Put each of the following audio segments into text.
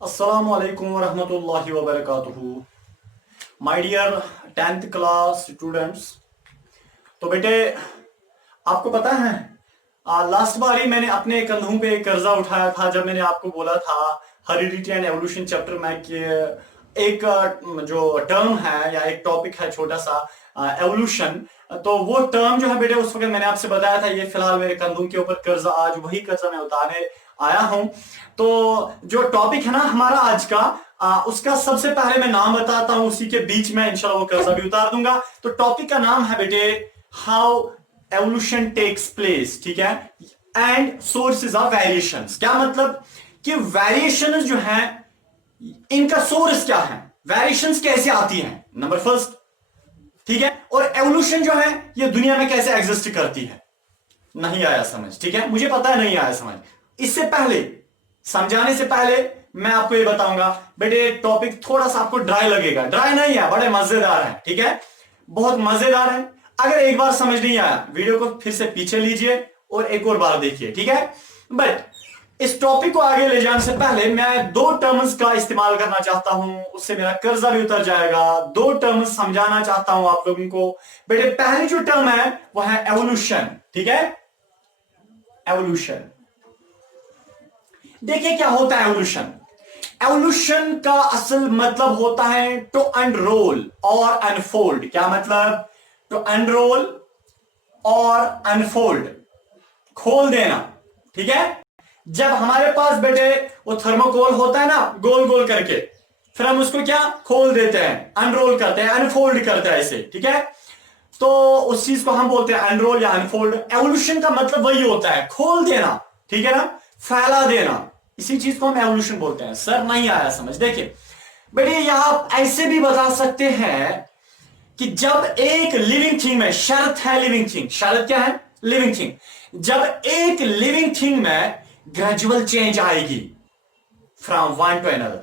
अस्सलामु अलैकुम वरहमतुल्लाहि वबरकातुहू। My dear 10th class students. तो बेटे, आपको पता है लास्ट बार ही मैंने अपने कंधों पे कर्जा उठाया था जब मैंने आपको बोला था हेरिडिटी एंड एवोल्यूशन चैप्टर में कि एक जो टर्म है या एक टॉपिक है छोटा सा एवोल्यूशन। तो वो टर्म जो है बेटे, उस वक्त मैंने आपसे बताया था ये फिलहाल मेरे कंधों के ऊपर कर्जा, आज वही कर्जा मैं उतारने आया हूं। तो जो टॉपिक है ना हमारा आज का, उसका सबसे पहले मैं नाम बताता हूं, उसी के बीच में इंशाल्लाह वो कर्जा भी उतार दूंगा। तो टॉपिक का नाम है बेटे हाउ एवोल्यूशन टेक्स प्लेस, ठीक है, एंड सोर्सेज ऑफ वेरिएशंस। क्या मतलब कि वेरिएशंस जो है इनका सोर्स क्या है, वेरिएशंस कैसे आती हैं, नंबर फर्स्ट, ठीक है। और एवोल्यूशन जो है ये दुनिया में कैसे एग्जिस्ट करती है। नहीं आया समझ, ठीक है, मुझे पता है नहीं आया समझ। इससे पहले, समझाने से पहले मैं आपको ये बताऊंगा बेटे, टॉपिक थोड़ा सा आपको ड्राई लगेगा, ड्राई नहीं है, बड़े मजेदार है, ठीक है, बहुत मजेदार है। अगर एक बार समझ नहीं आया वीडियो को फिर से पीछे लीजिए और एक और बार देखिए, ठीक है। बट इस टॉपिक को आगे ले जाने से पहले मैं दो टर्म्स का इस्तेमाल करना चाहता हूं, उससे मेरा कर्जा भी उतर जाएगा। दो टर्म्स समझाना चाहता हूं आप लोगों को बेटे। पहली जो टर्म है वो है एवोल्यूशन, ठीक है, एवोल्यूशन। देखिए क्या होता है एवोल्यूशन। एवोल्यूशन का असल मतलब होता है टू अनरोल और अनफोल्ड। क्या मतलब? टू अनरोल और अनफोल्ड, खोल देना, ठीक है। जब हमारे पास बेटे वो थर्मोकोल होता है ना, गोल गोल करके, फिर हम उसको क्या खोल देते हैं, अनरोल करते हैं, अनफोल्ड करते हैं ऐसे, ठीक है। तो उस चीज को हम बोलते हैं अनरोल या अनफोल्ड। एवोल्यूशन का मतलब वही होता है, खोल देना, ठीक है ना, फैला देना, इसी चीज को हम एवोल्यूशन बोलते हैं। सर नहीं आया समझ। देखिए बेटे, यहां आप ऐसे भी बता सकते हैं कि जब एक लिविंग थिंग में, शर्त है लिविंग थिंग, शर्त क्या है, लिविंग थिंग, जब एक लिविंग थिंग में ग्रेजुअल चेंज आएगी फ्रॉम वन टू अनदर।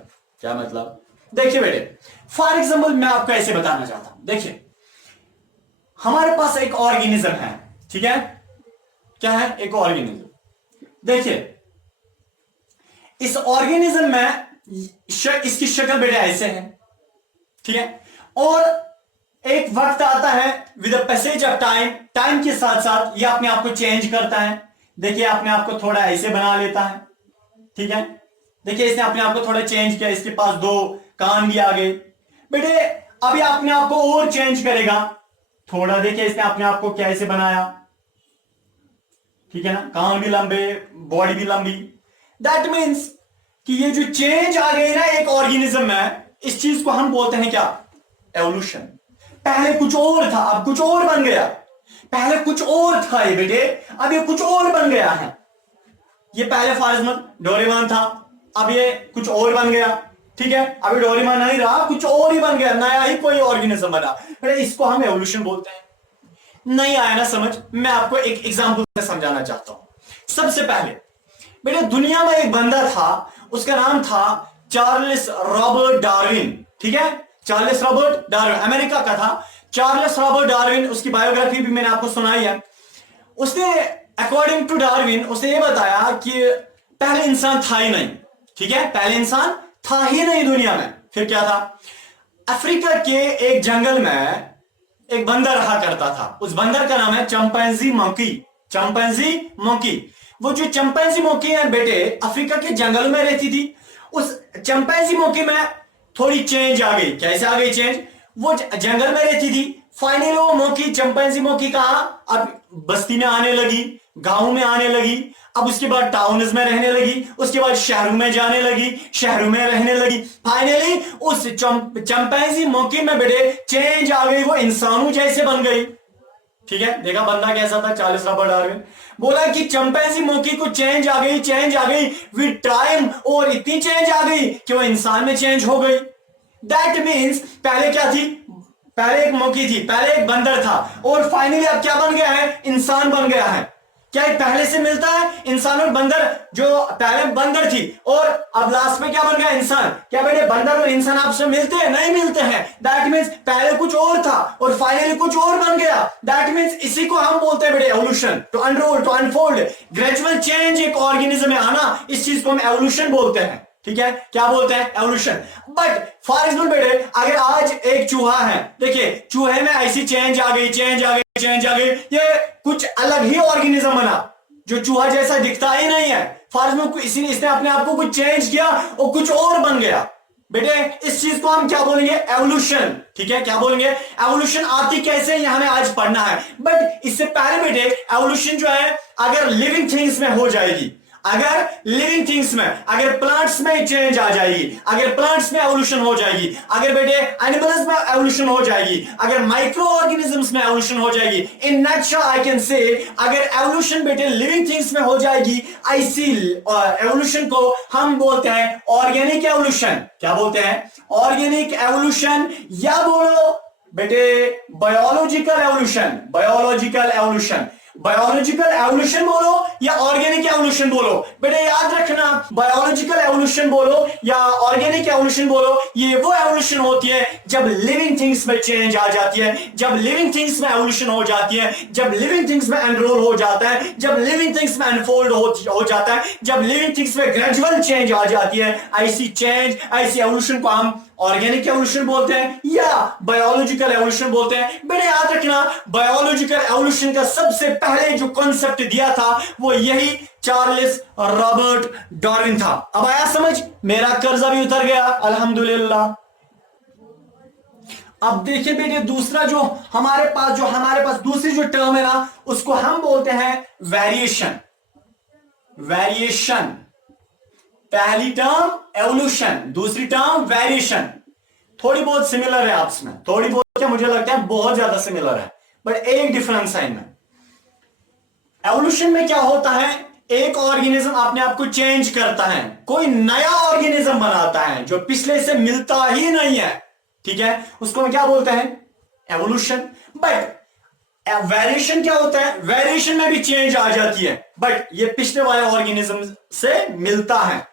क्या मतलब? देखिए बेटे, फॉर एग्जाम्पल मैं आपको ऐसे बताना चाहता हूं। देखिए हमारे पास एक ऑर्गेनिज्म है, ठीक है, क्या है, एक ऑर्गेनिज्म। देखिए इस ऑर्गेनिज्म में इसकी शक्ल बेटे ऐसे है, ठीक है, और एक वक्त आता है with the passage of time, time के साथ साथ ये अपने आप को चेंज करता है। देखिए अपने आप को थोड़ा ऐसे बना लेता है, ठीक है। देखिए इसने अपने आप को थोड़ा चेंज किया, इसके पास दो कान भी आ गए बेटे। अभी अपने आप को और चेंज करेगा थोड़ा। देखिए इसने अपने आप को कैसे बनाया, ठीक है ना, कान भी लंबे, बॉडी भी लंबी। दैट मीन्स कि ये जो चेंज आ गई ना एक ऑर्गेनिज्म में, इस चीज को हम बोलते हैं क्या, एवोल्यूशन। पहले कुछ और था, अब कुछ और बन गया। पहले कुछ और था ये बेटे, अब ये कुछ और बन गया है। ये पहले फॉर एग्जाम्पल डोरेमोन था, अब ये कुछ और बन गया, ठीक है। अभी डोरेमोन नहीं रहा, कुछ और ही बन गया, नया ही कोई ऑर्गेनिज्म बना बेटे, इसको हम एवोल्यूशन बोलते हैं। नहीं आया ना समझ, मैं आपको एक एग्जांपल से समझाना चाहता हूं। सबसे पहले बेटे, दुनिया में एक बंदा था, उसका नाम था चार्ल्स रॉबर्ट डार्विन, ठीक है। चार्ल्स रॉबर्ट डार्विन अमेरिका का था। चार्ल्स रॉबर्ट डार्विन, उसकी बायोग्राफी भी मैंने आपको सुनाई है। उसने अकॉर्डिंग टू डार्विन उसने ये बताया कि पहले इंसान था ही नहीं, ठीक है, पहले इंसान था ही नहीं दुनिया में। फिर क्या था? अफ्रीका के एक जंगल में एक बंदर रहा करता था। उस बंदर का नाम है चिंपैंजी मंकी। चिंपैंजी मंकी, वो जो चिंपैंजी मंकी है बेटे, अफ्रीका के जंगल में रहती थी। उस चिंपैंजी मंकी में थोड़ी चेंज आ गई। कैसे आ गई चेंज? वो जंगल में रहती थी, फाइनली वो मंकी, चिंपैंजी मंकी कहा, अब बस्ती में आने लगी, गांव में आने लगी, अब उसके बाद टाउन्स में रहने लगी, उसके बाद शहरों में जाने लगी, शहरों में रहने लगी। फाइनली उस चिंपैंजी मंकी में बेटे चेंज आ गई, वो इंसानों जैसे बन गई, ठीक है। देखा बंदा कैसा था, चार्ल्स रॉबर्ट डार्विन। बोला कि चिंपैंजी मंकी को चेंज आ गई, चेंज आ गई विद टाइम, और इतनी चेंज आ गई कि वो इंसान में चेंज हो गई। दैट मीन्स पहले क्या थी, पहले एक मंकी थी, पहले एक बंदर था, और फाइनली अब क्या बन गया है, इंसान बन गया है। क्या पहले से मिलता है इंसान और बंदर? जो पहले बंदर थी और अब लास्ट में क्या बन गया, इंसान। क्या बेटे बंदर और इंसान आपसे मिलते हैं? नहीं मिलते हैं। दैट मीन्स पहले कुछ और था और फाइनली कुछ और बन गया। दैट मीन्स इसी को हम बोलते हैं बेटे evolution, to unroll, to unfold, gradual change एक ऑर्गेनिज्म में आना, इस चीज को हम एवोल्यूशन बोलते हैं। ठीक है, क्या बोलते हैं, एवोल्यूशन। बट फॉर एग्जाम्पल बेटे, अगर आज एक चूहा है, देखिए चूहे में ऐसी चेंज आ गई, चेंज आ गई, चेंज आ गई, ये कुछ अलग ही ऑर्गेनिज्म बना जो चूहा जैसा दिखता ही नहीं है। फॉर एग्जाम्पल इसने अपने आप को कुछ चेंज किया और कुछ और बन गया। बेटे इस चीज को हम क्या बोलेंगे, एवोल्यूशन। ठीक है, क्या बोलेंगे, एवोल्यूशन। आती कैसे ये हमें आज पढ़ना है। बट इससे पहले बेटे एवोल्यूशन जो है अगर लिविंग थिंग्स में हो जाएगी, अगर लिविंग थिंग्स में, अगर प्लांट्स में चेंज आ जाएगी, अगर प्लांट्स में एवोल्यूशन हो जाएगी, अगर बेटे एनिमल्स में एवोल्यूशन हो जाएगी, अगर माइक्रो ऑर्गेनिजम्स में एवोल्यूशन हो जाएगी, in nutshell I can say अगर एवोल्यूशन बेटे लिविंग थिंग्स में हो जाएगी, ऐसी एवोल्यूशन को हम बोलते हैं ऑर्गेनिक एवोल्यूशन। क्या बोलते हैं, ऑर्गेनिक एवोल्यूशन, या बोलो बेटे biological evolution. Biological evolution, biological evolution बोलो या ऑर्गेनिक एवोल्यूशन बोलो, बेटे याद रखना, बायोलॉजिकल एवोल्यूशन बोलो या ऑर्गेनिक एवोल्यूशन बोलो, ये वो एवोल्यूशन होती है जब लिविंग थिंग्स में चेंज आ जाती है, जब लिविंग थिंग्स में एवोल्यूशन हो जाती है, जब लिविंग थिंग्स में एनरोल हो जाता है, जब लिविंग थिंग्स में अनफोल्ड हो जाता है, जब लिविंग थिंग्स में ग्रेजुअल चेंज आ जाती है। ऐसी चेंज, ऐसी एवोल्यूशन को हम ऑर्गेनिक एवोल्यूशन बोलते हैं या बायोलॉजिकल एवोल्यूशन बोलते हैं। बेटे याद रखना, बायोलॉजिकल एवोल्यूशन का सबसे पहले जो कॉन्सेप्ट दिया था वो यही चार्ल्स रॉबर्ट डार्विन था। अब आया समझ, मेरा कर्जा भी उतर गया अल्हम्दुलिल्लाह। अब देखिए बेटे दूसरा जो हमारे पास दूसरी जो टर्म है ना, उसको हम बोलते हैं वेरिएशन। वेरिएशन, पहली टर्म एवोल्यूशन, दूसरी टर्म वेरिएशन। थोड़ी बहुत सिमिलर है आपस में, थोड़ी बहुत क्या, मुझे लगता है बहुत ज्यादा सिमिलर है, बट एक डिफरेंस है इनमें। एवोल्यूशन में क्या होता है, एक ऑर्गेनिज्म अपने आप को चेंज करता है, कोई नया ऑर्गेनिज्म बनाता है जो पिछले से मिलता ही नहीं है। ठीक है, उसको हम क्या बोलते हैं, एवोल्यूशन। बट वेरिएशन क्या होता है, वेरिएशन में भी चेंज आ जाती है, बट ये पिछले वाले ऑर्गेनिज्म से मिलता है।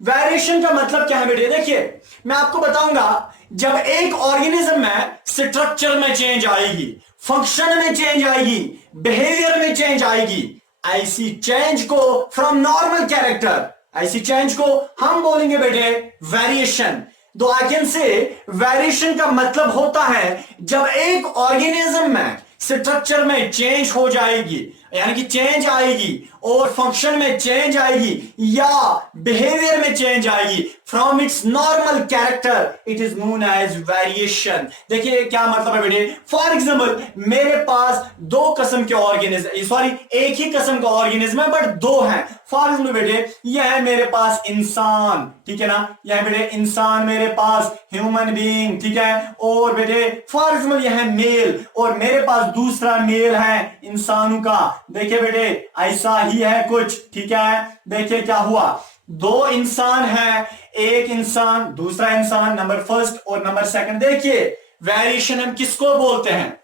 वेरिएशन का मतलब क्या है बेटे, देखिए मैं आपको बताऊंगा, जब एक ऑर्गेनिज्म में स्ट्रक्चर में चेंज आएगी, फंक्शन में चेंज आएगी, बिहेवियर में चेंज आएगी, ऐसी चेंज को फ्रॉम नॉर्मल कैरेक्टर, ऐसी चेंज को हम बोलेंगे बेटे वेरिएशन। दो आई कैन से वेरिएशन का मतलब होता है जब एक ऑर्गेनिज्म में स्ट्रक्चर में चेंज हो जाएगी, यानी कि चेंज आएगी, और फंक्शन में चेंज आएगी या बिहेवियर में चेंज आएगी from its normal character, it is known as variation. देखिए क्या मतलब है बेटे, फॉर एग्जांपल मेरे पास दो किस्म के ऑर्गेनिज्म, सॉरी एक ही किस्म का ऑर्गेनिज्म है बट दो हैं। फॉर एग्जांपल बेटे यह है मेरे पास इंसान, ठीक है ना, यह है बेटे इंसान मेरे पास, ह्यूमन बीइंग, ठीक है, और बेटे फॉर एग्जांपल यह है मेल और मेरे पास दूसरा मेल है इंसानों का। देखिए बेटे ऐसा ही है कुछ, ठीक है। देखिए क्या हुआ, दो इंसान है, एक इंसान दूसरा इंसान, नंबर फर्स्ट और नंबर सेकंड। देखिए वेरिएशन हम किसको बोलते हैं,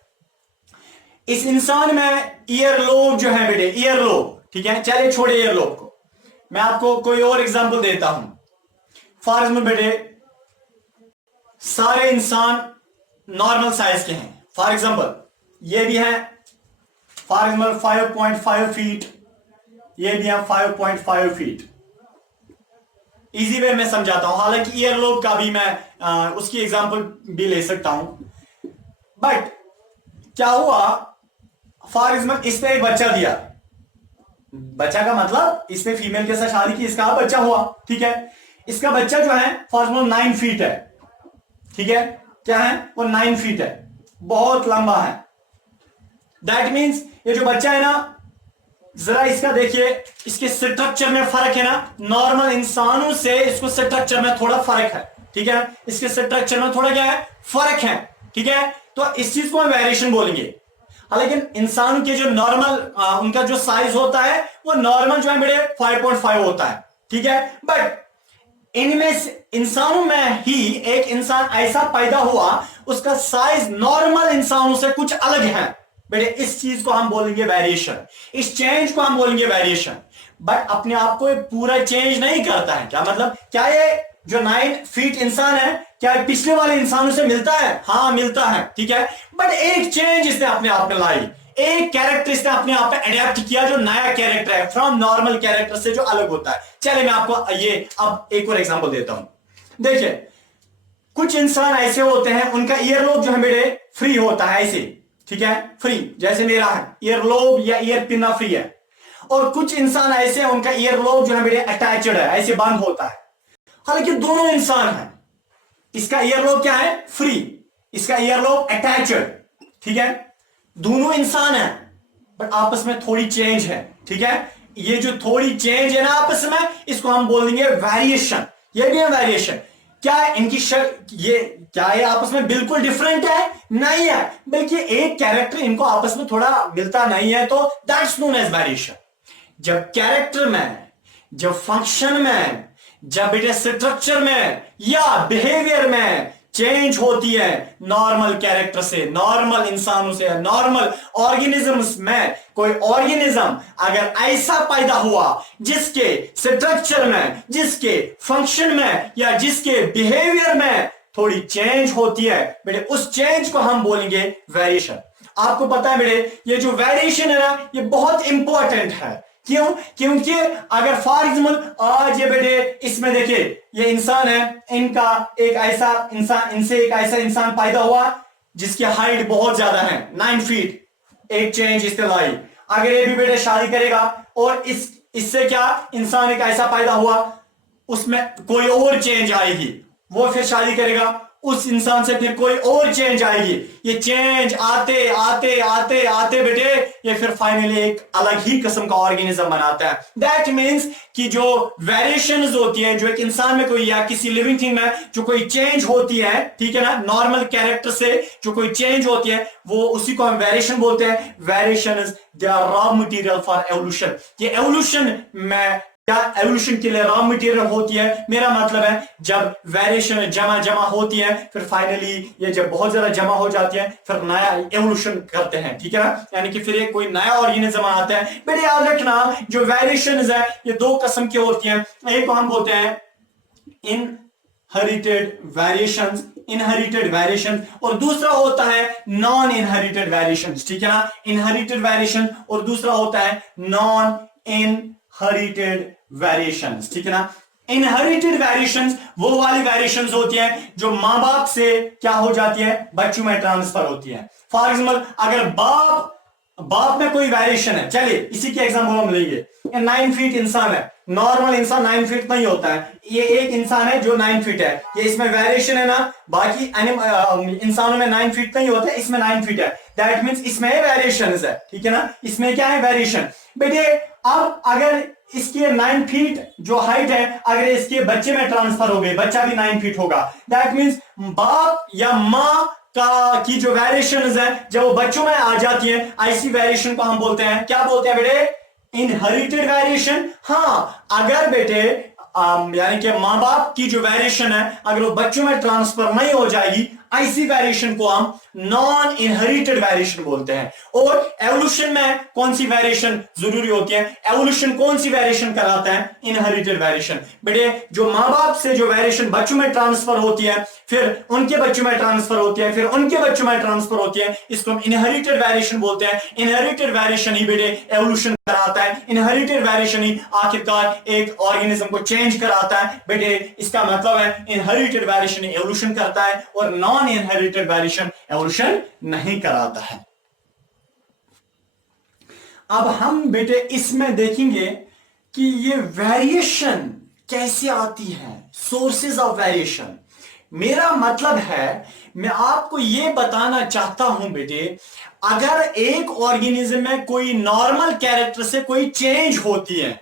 इस इंसान में ईयर लोब जो है बेटे, ईयर लोब, ठीक है, चलिए छोड़े ईयर लोब को, मैं आपको कोई और एग्जांपल देता हूं। फॉर एग्जांपल बेटे सारे इंसान नॉर्मल साइज के हैं, फॉर एग्जांपल ये भी है, फॉर एग्जांपल 5.5 फीट, ये भी है 5.5 फीट। इजी वे में समझाता हूं, हालांकि ईयर लोब का भी मैं उसकी एग्जांपल भी ले सकता हूं। बट क्या हुआ, फॉर एग्जांपल इसने एक बच्चा दिया, बच्चा का मतलब इसने फीमेल के साथ शादी की, इसका बच्चा हुआ, ठीक है। इसका बच्चा जो है फॉर एग्जांपल 9 फीट है, ठीक है, क्या है वो 9 फीट है, बहुत लंबा है। दैट मीन्स ये जो बच्चा है ना, जरा इसका देखिए, इसके स्ट्रक्चर में फर्क है ना, नॉर्मल इंसानों से इसको स्ट्रक्चर में थोड़ा फर्क है, ठीक है, इसके स्ट्रक्चर में थोड़ा क्या है, फर्क है, ठीक है। तो इस चीज को हम वेरिएशन बोलेंगे। लेकिन इंसानों के जो नॉर्मल उनका जो साइज होता है वो नॉर्मल जो है बेटे 5.5 होता है, ठीक है। बट इनमें इंसानों में ही एक इंसान ऐसा पैदा हुआ, उसका साइज नॉर्मल इंसानों से कुछ अलग है बेटे, इस चीज को हम बोलेंगे वेरिएशन, इस चेंज को हम बोलेंगे वेरिएशन। बट अपने आप को पूरा चेंज नहीं करता है। क्या मतलब, क्या ये जो 9 फीट इंसान है क्या पिछले वाले इंसानों से मिलता है? हाँ मिलता है, ठीक है। बट एक चेंज इसने अपने आप में लाई, एक कैरेक्टर इसने अपने आप पे अडेप्ट किया जो नया कैरेक्टर है, फ्रॉम नॉर्मल कैरेक्टर से जो अलग होता है। चलिए मैं आपको ये अब एक और एग्जांपल देता हूं। देखिए, कुछ इंसान ऐसे होते हैं उनका ईयरलोब जो है मेरे फ्री होता है ऐसे, ठीक है, फ्री, जैसे मेरा है ईयरलोब या ईयर पिना फ्री है। और कुछ इंसान ऐसे हैं उनका ईयरलोब जो है मेरे अटैच्ड है, ऐसे बंद होता है। हालांकि दोनों इंसान हैं, इसका ईयरलोब क्या है, फ्री, इसका ईयरलोब अटैच्ड, ठीक है, दोनों इंसान हैं, बट आपस में थोड़ी चेंज है, ठीक है। ये जो थोड़ी चेंज है ना आपस में, इसको हम बोल देंगे वेरिएशन। ये भी है वेरिएशन। क्या इनकी ये क्या ये आपस में बिल्कुल डिफरेंट है, नहीं है, बल्कि एक कैरेक्टर इनको आपस में थोड़ा मिलता नहीं है, तो दैट्स नोन एज वेरिएशन। जब कैरेक्टर में, जब फंक्शन में, जब बेटे स्ट्रक्चर में या बिहेवियर में चेंज होती है नॉर्मल कैरेक्टर से, नॉर्मल इंसानों से, नॉर्मल ऑर्गेनिजम्स में, कोई ऑर्गेनिज्म अगर ऐसा पैदा हुआ जिसके स्ट्रक्चर में, जिसके फंक्शन में या जिसके बिहेवियर में थोड़ी चेंज होती है बेटे, उस चेंज को हम बोलेंगे वेरिएशन। आपको पता है बेटे, ये जो वेरिएशन है ना, ये बहुत इंपॉर्टेंट है। क्यों? क्योंकि अगर फॉर एग्जाम्पल आज ये बेटे इसमें देखिए ये इंसान है, इनका एक ऐसा इंसान, इनसे एक ऐसा इंसान पैदा हुआ जिसकी हाइट बहुत ज्यादा है, 9 फीट, एक चेंज इससे लाई। अगर ये भी बेटे शादी करेगा और इससे क्या इंसान एक ऐसा पैदा हुआ, उसमें कोई और चेंज आएगी, वो फिर शादी करेगा, उस इंसान से फिर कोई और चेंज आएगी। ये चेंज आते आते आते आते बेटे ये फिर फाइनली एक अलग ही किस्म का ऑर्गेनिज्म बनाता है। दैट मीन्स कि जो वेरिएशंस होती है, जो एक इंसान में कोई या किसी लिविंग थिंग में जो कोई चेंज होती है, ठीक है ना, नॉर्मल कैरेक्टर से जो कोई चेंज होती है, वो उसी को हम वेरिएशन बोलते हैं। Variations they are raw material for evolution. ये एवोल्यूशन में क्या एवोल्यूशन के लिए रॉ मटेरियल होती है। मेरा मतलब है जब वेरिएशन जमा होती है, फिर फाइनली ये जब बहुत ज्यादा जमा हो जाती है, फिर नया एवोल्यूशन करते हैं, ठीक है ना, यानी कि फिर एक कोई नया ऑर्गेनिज्म आता है। बेटे याद रखना, जो वेरिएशंस है ये दो किस्म की होती हैं। एक को हम बोलते हैं इनहेरिटेड वेरिएशंस, इनहेरिटेड वेरिएशन, और दूसरा होता है नॉन इनहेरिटेड वेरिएशंस, ठीक है ना, इनहेरिटेड वेरिएशन और दूसरा होता है नॉन इनहेरिटेड वेरिएशंस, ठीक है ना। इनहेरिटेड वेरिएशंस वो वाली वेरिएशंस होती है जो मां बाप से क्या हो जाती है, बच्चों में ट्रांसफर होती है। फॉर एग्जाम्पल अगर बाप में कोई वेरिएशन है, चलिए इसी के एग्जांपल हम लेंगे। 9 फीट इंसान है, नॉर्मल इंसान 9 फीट नहीं होता है, ये एक इंसान है जो 9 फीट है, ये इसमें वेरिएशन है ना, बाकी इंसानों में 9 फीट नहीं होता है, इसमें 9 फीट है। दैट मीन्स इसमें वेरिएशन है, ठीक है ना, इसमें क्या है, वेरिएशन। बेटे अब अगर इसके 9 फीट जो हाइट है, अगर इसके बच्चे में ट्रांसफर हो गई, बच्चा भी 9 फीट होगा, दैट मीन्स बाप या मां की जो वेरिएशन है जब वो बच्चों में आ जाती है, ऐसी वेरिएशन को हम बोलते हैं, क्या बोलते हैं बेटे, इनहेरिटेड वेरिएशन। हाँ, अगर बेटे यानी कि मां बाप की जो वेरिएशन है अगर वो बच्चों में ट्रांसफर नहीं हो जाएगी, ऐसी वेरिएशन को हम नॉन इनहेरिटेड वेरिएशन बोलते हैं। और एवोल्यूशन में कौन सी वेरिएशन जरूरी होती है, एवोल्यूशन कौन सी वेरिएशन कराता है, इनहेरिटेड वेरिएशन। बेटे जो मां बाप से जो वेरिएशन बच्चों में ट्रांसफर होती है, फिर उनके बच्चों में ट्रांसफर होती है, फिर उनके बच्चों में ट्रांसफर होती है, इसको हम इनहेरिटेड वेरिएशन बोलते हैं। इनहेरिटेड वेरिएशन ही बेटे एवोल्यूशन कराता है, इनहेरिटेड वेरिएशन ही आखिरकार एक ऑर्गेनिज्म को चेंज कराता है। बेटे इसका मतलब है इनहेरिटेड वेरिएशन एवोल्यूशन करता है और नॉन इनहेरिटेड वेरिएशन एवोल्यूशन नहीं कराता है। अब हम बेटे इसमें देखेंगे कि ये वेरिएशन कैसे आती है, सोर्सेज ऑफ वेरिएशन। मेरा मतलब है मैं आपको यह बताना चाहता हूं बेटे, अगर एक ऑर्गेनिज्म में कोई नॉर्मल कैरेक्टर से कोई चेंज होती है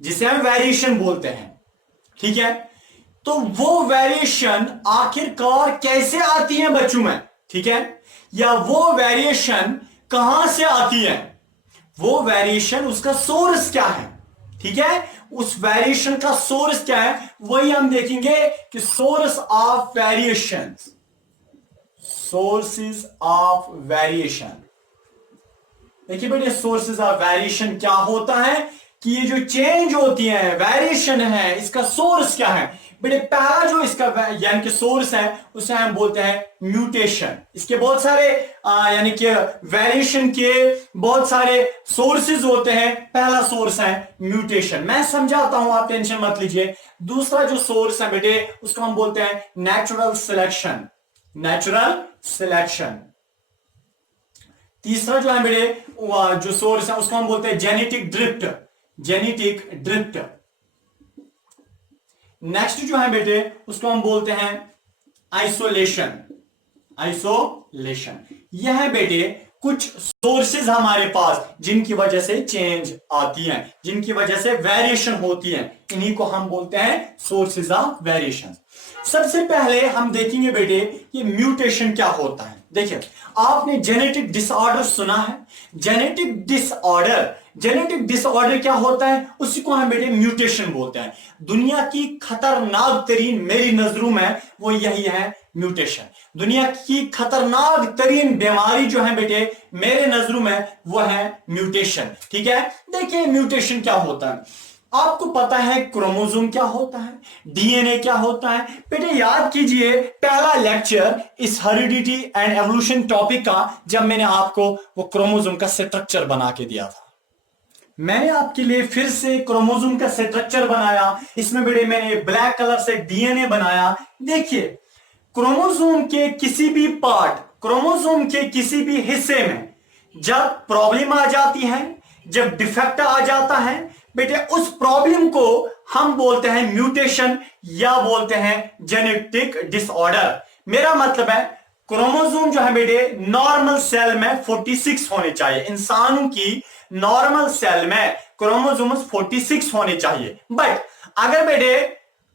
जिसे हम वेरिएशन बोलते हैं, ठीक है, तो वो वेरिएशन आखिरकार कैसे आती है बच्चों में, ठीक है, या वो वेरिएशन कहां से आती है, वो वेरिएशन उसका सोर्स क्या है, ठीक है, उस वेरिएशन का सोर्स क्या है, वही हम देखेंगे कि source of variation, sources of variation. देखिए बेटे सोर्सेज ऑफ वेरिएशन क्या होता है कि ये जो चेंज होती है, वेरिएशन है, इसका सोर्स क्या है बेटे? पहला जो इसका यानी कि सोर्स है उसे हम बोलते हैं म्यूटेशन। इसके बहुत सारे यानी कि वेरिएशन के बहुत सारे सोर्सेज होते हैं। पहला सोर्स है म्यूटेशन, मैं समझाता हूं, आप टेंशन मत लीजिए। दूसरा जो सोर्स है बेटे उसको हम बोलते हैं नेचुरल सिलेक्शन, नेचुरल सिलेक्शन। तीसरा जो है बेटे जो सोर्स है उसको हम बोलते हैं genetic drift, genetic drift. Next जो है बेटे उसको हम बोलते हैं आइसोलेशन, आइसोलेशन। यह है बेटे कुछ सोर्सेज हमारे पास जिनकी वजह से चेंज आती है, जिनकी वजह से वेरिएशन होती है, इन्हीं को हम बोलते हैं सोर्सेज ऑफ वेरिएशन। सबसे पहले हम देखेंगे बेटे कि म्यूटेशन क्या होता है। देखिए, आपने जेनेटिक डिसऑर्डर सुना है? जेनेटिक डिसऑर्डर, जेनेटिक डिसऑर्डर क्या होता है? उसी को हम बेटे म्यूटेशन बोलते हैं। दुनिया की खतरनाक तरीन मेरी नजरों में वो यही है, म्यूटेशन। दुनिया की खतरनाक तरीन बीमारी जो है बेटे मेरे नजरों में वो है म्यूटेशन। ठीक है, देखिए म्यूटेशन क्या होता है। आपको पता है क्रोमोसोम क्या होता है, डीएनए क्या होता है? बेटे याद कीजिए पहला लेक्चर इस हेरिडिटी एंड एवोल्यूशन टॉपिक का, जब मैंने आपको वो क्रोमोसोम का स्ट्रक्चर बना के दिया था। मैंने आपके लिए फिर से क्रोमोसोम का स्ट्रक्चर बनाया। इसमें बेटे मैंने ब्लैक कलर से डीएनए बनाया। देखिए, क्रोमोसोम के किसी भी पार्ट, क्रोमोसोम के किसी भी हिस्से में जब प्रॉब्लम आ जाती है, जब डिफेक्ट आ जाता है बेटे, उस प्रॉब्लम को हम बोलते हैं म्यूटेशन या बोलते हैं जेनेटिक डिसऑर्डर। मेरा मतलब है क्रोमोसोम जो है बेटे नॉर्मल सेल में 46 होने चाहिए। इंसानों की नॉर्मल सेल में क्रोमोसोम 46 होने चाहिए। बट अगर बेटे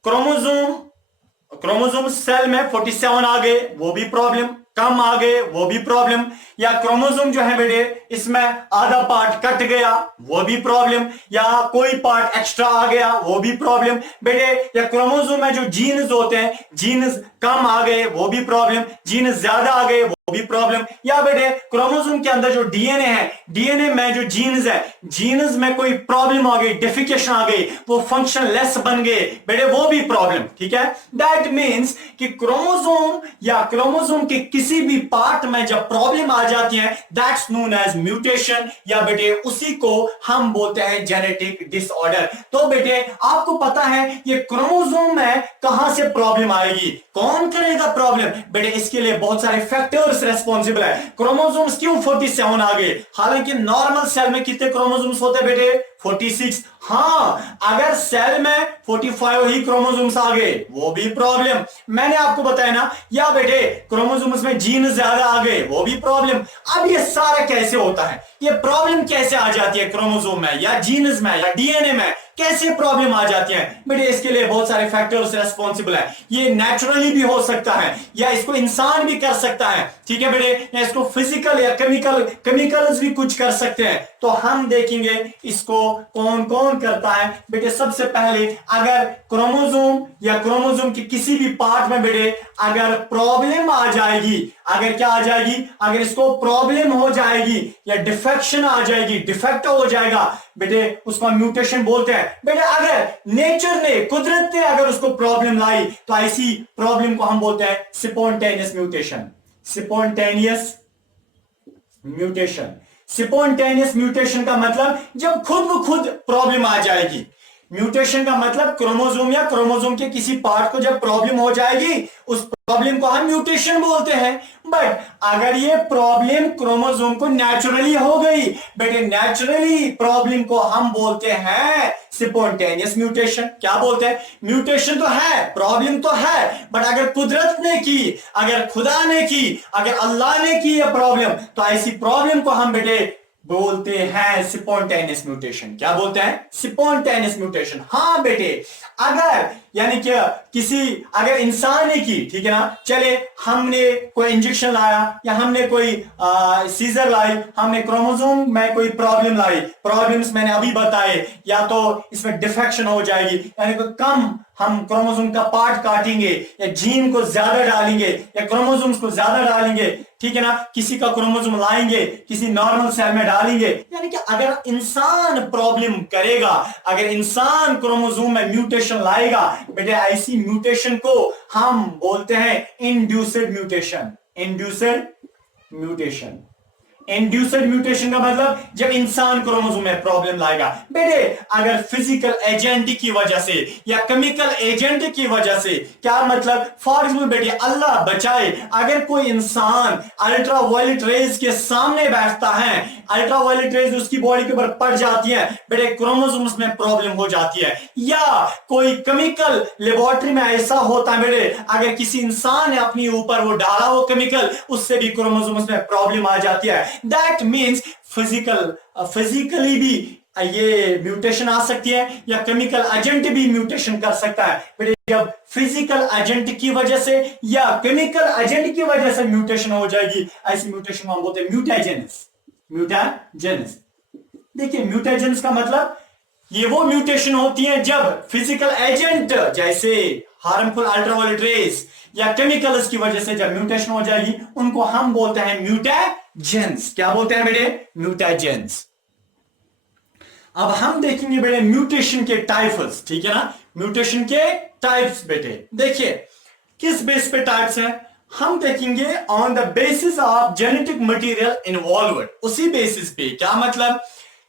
क्रोमोसोम सेल में 47 आ गए वो भी प्रॉब्लम, कम आ गए वो भी प्रॉब्लम, या क्रोमोसोम जो है बेटे इसमें आधा पार्ट कट गया वो भी प्रॉब्लम, या कोई पार्ट एक्स्ट्रा आ गया वो भी प्रॉब्लम बेटे, या क्रोमोसोम में जो जीन्स होते हैं जीन्स कम आ गए वो भी प्रॉब्लम, जीन्स ज्यादा आ गए वो भी प्रॉब्लम, या बेटे क्रोमोसोम के अंदर जो डीएनए है, डीएनए में जो जीन्स है, जीन्स में कोई प्रॉब्लम आ गई, डेफिकेशन आ गई, वो फंक्शनलेस बन गए बेटे, वो भी प्रॉब्लम। ठीक है, दैट मीन्स कि क्रोमोसोम या क्रोमोसोम के किसी भी पार्ट में जब प्रॉब्लम आ जाती है दैट्स नोन एज म्यूटेशन, या बेटे उसी को हम बोलते हैं जेनेटिक डिसऑर्डर। तो बेटे आपको पता है ये क्रोमोसोम में कहां से प्रॉब्लम आएगी, कौन करेगा प्रॉब्लम? बेटे इसके लिए बहुत सारे फैक्टर्स रेस्पॉन्सिबल है। क्रोमोसोम्स क्यों 47 आ गए, हालांकि नॉर्मल सेल में कितने क्रोमोसोम्स होते हैं बेटे? 46। हाँ, अगर सेल में 45 ही क्रोमोसोम्स आ गए वो भी प्रॉब्लम। मैंने आपको बताया ना, या बेटे क्रोमोसोम्स में जीन ज्यादा आ गए वो भी प्रॉब्लम। अब ये सारा कैसे होता है, ये प्रॉब्लम कैसे आ जाती है क्रोमोसोम में या जीन्स में या डीएनए में, कैसे प्रॉब्लम आ जाती है बेटे? इसके लिए बहुत सारे फैक्टर्स रेस्पॉन्सिबल है। ये नेचुरली भी हो सकता है या इसको इंसान भी कर सकता है, ठीक है बेटे, या इसको फिजिकल या केमिकल्स भी कुछ कर सकते हैं। तो हम देखेंगे इसको कौन कौन करता है बेटे। सबसे पहले अगर क्रोमोसोम या क्रोमोसोम के किसी भी पार्ट में बेटे अगर प्रॉब्लम आ जाएगी, अगर क्या आ जाएगी, अगर इसको प्रॉब्लम हो जाएगी या डिफेक्शन आ जाएगी, डिफेक्ट हो जाएगा बेटे, उसको म्यूटेशन बोलते हैं बेटे। अगर नेचर ने, कुदरत ने अगर उसको प्रॉब्लम लाई तो ऐसी प्रॉब्लम को हम बोलते हैं spontaneous mutation, spontaneous mutation. Spontaneous mutation का मतलब जब खुद ब खुद प्रॉब्लम आ जाएगी। म्यूटेशन का मतलब क्रोमोसोम या क्रोमोसोम के किसी पार्ट को जब प्रॉब्लम हो जाएगी उस प्रॉब्लम को हम म्यूटेशन बोलते हैं। बट अगर ये प्रॉब्लम क्रोमोसोम को नेचुरली हो गई बेटे, नेचुरली प्रॉब्लम को हम बोलते हैं स्पॉन्टेनियस म्यूटेशन। क्या बोलते हैं? म्यूटेशन तो है, प्रॉब्लम तो है, बट अगर कुदरत ने की, अगर खुदा ने की, अगर अल्लाह ने की ये प्रॉब्लम, तो ऐसी प्रॉब्लम को हम बेटे बोलते हैं स्पॉन्टेनियस म्यूटेशन। क्या बोलते हैं? Spontaneous mutation. हाँ बेटे, अगर यानी कि किसी अगर इंसान ने की, ठीक है ना, चले हमने कोई इंजेक्शन लाया या हमने कोई सीजर लाई, हमने क्रोमोसोम में कोई प्रॉब्लम लाई, प्रॉब्लम्स मैंने अभी बताए, या तो इसमें डिफेक्शन हो जाएगी, यानी कोई कम हम क्रोमोसोम का पार्ट काटेंगे या जीन को ज्यादा डालेंगे या क्रोमोसोम्स को ज्यादा डालेंगे, ठीक है ना, किसी का क्रोमोसोम लाएंगे किसी नॉर्मल सेल में डालेंगे, यानी कि अगर इंसान प्रॉब्लम करेगा, अगर इंसान क्रोमोसोम में म्यूटेशन लाएगा बेटे, ऐसी म्यूटेशन को हम बोलते हैं induced mutation. Induced mutation, induced mutation का मतलब जब इंसान क्रोमोसोम में प्रॉब्लम लाएगा। बेटे अगर फिजिकल एजेंट की वजह से या केमिकल एजेंट की वजह से, क्या मतलब, फॉर एग्जाम्पल बेटे अल्लाह बचाए अगर कोई इंसान अल्ट्रावायलेट रेज के सामने बैठता है, अल्ट्रावायलेट रेज उसकी बॉडी के ऊपर पड़ जाती है, बेटे क्रोमोसोम्स में प्रॉब्लम हो जाती है, या कोई केमिकल लेबोरेटरी में ऐसा होता है बेटे, अगर किसी इंसान ने अपने ऊपर वो डाला हो केमिकल, उससे भी क्रोमोसोम्स में प्रॉब्लम आ जाती है। दैट मीन्स फिजिकली भी ये म्यूटेशन आ सकती है या केमिकल एजेंट भी म्यूटेशन कर सकता है। बेटे जब फिजिकल एजेंट की वजह से या केमिकल एजेंट की वजह से म्यूटेशन हो जाएगी, ऐसी म्यूटेशन को हम बोलते हैं म्यूटाजेनिस। म्यूटाजेनिस, देखिए म्यूटाजेनिस का मतलब ये वो म्यूटेशन होती है जब फिजिकल एजेंट जैसे हार्मफुल अल्ट्रावायलेट रेज या केमिकल्स की वजह से जब म्यूटेशन हो जाएगी, उनको हम बोलते हैं म्यूटाजेंस। क्या बोलते हैं बेटे? म्यूटाजेंस। अब हम देखेंगे बेटे म्यूटेशन के टाइप्स, ठीक है ना, म्यूटेशन के टाइप्स। बेटे देखिए किस बेस पे टाइप्स हैं, हम देखेंगे on the basis of genetic material involve, उसी बेसिस पे। क्या मतलब